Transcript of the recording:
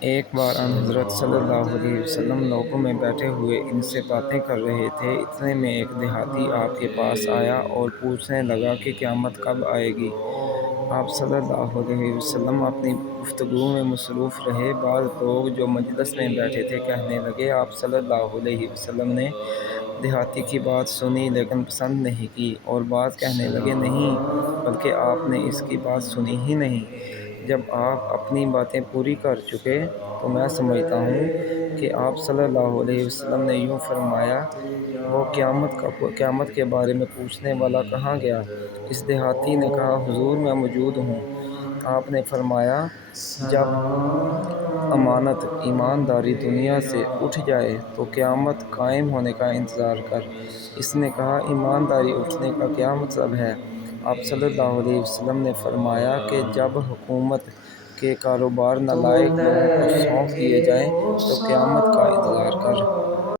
ایک بار آن حضرت صلی اللہ علیہ وسلم لوگوں میں بیٹھے ہوئے ان سے باتیں کر رہے تھے۔ اتنے میں ایک دیہاتی آپ کے پاس آیا اور پوچھنے لگا کہ قیامت کب آئے گی؟ آپ صلی اللہ علیہ وسلم اپنی گفتگو میں مصروف رہے۔ بعض لوگ جو مجلس میں بیٹھے تھے کہنے لگے، آپ صلی اللہ علیہ وسلم نے دیہاتی کی بات سنی لیکن پسند نہیں کی، اور بعض کہنے لگے، نہیں، بلکہ آپ نے اس کی بات سنی ہی نہیں۔ جب آپ اپنی باتیں پوری کر چکے تو میں سمجھتا ہوں کہ آپ صلی اللہ علیہ وسلم نے یوں فرمایا، وہ قیامت کے بارے میں پوچھنے والا کہاں گیا؟ اس دیہاتی نے کہا، حضور میں موجود ہوں۔ آپ نے فرمایا، جب امانت ایمانداری دنیا سے اٹھ جائے تو قیامت قائم ہونے کا انتظار کر۔ اس نے کہا، ایمانداری اٹھنے کا کیا مطلب ہے؟ آپ صلی اللہ علیہ وسلم نے فرمایا کہ جب حکومت کے کاروبار نالائق لوگوں کو سونپ دیے جائیں تو قیامت کا انتظار کر۔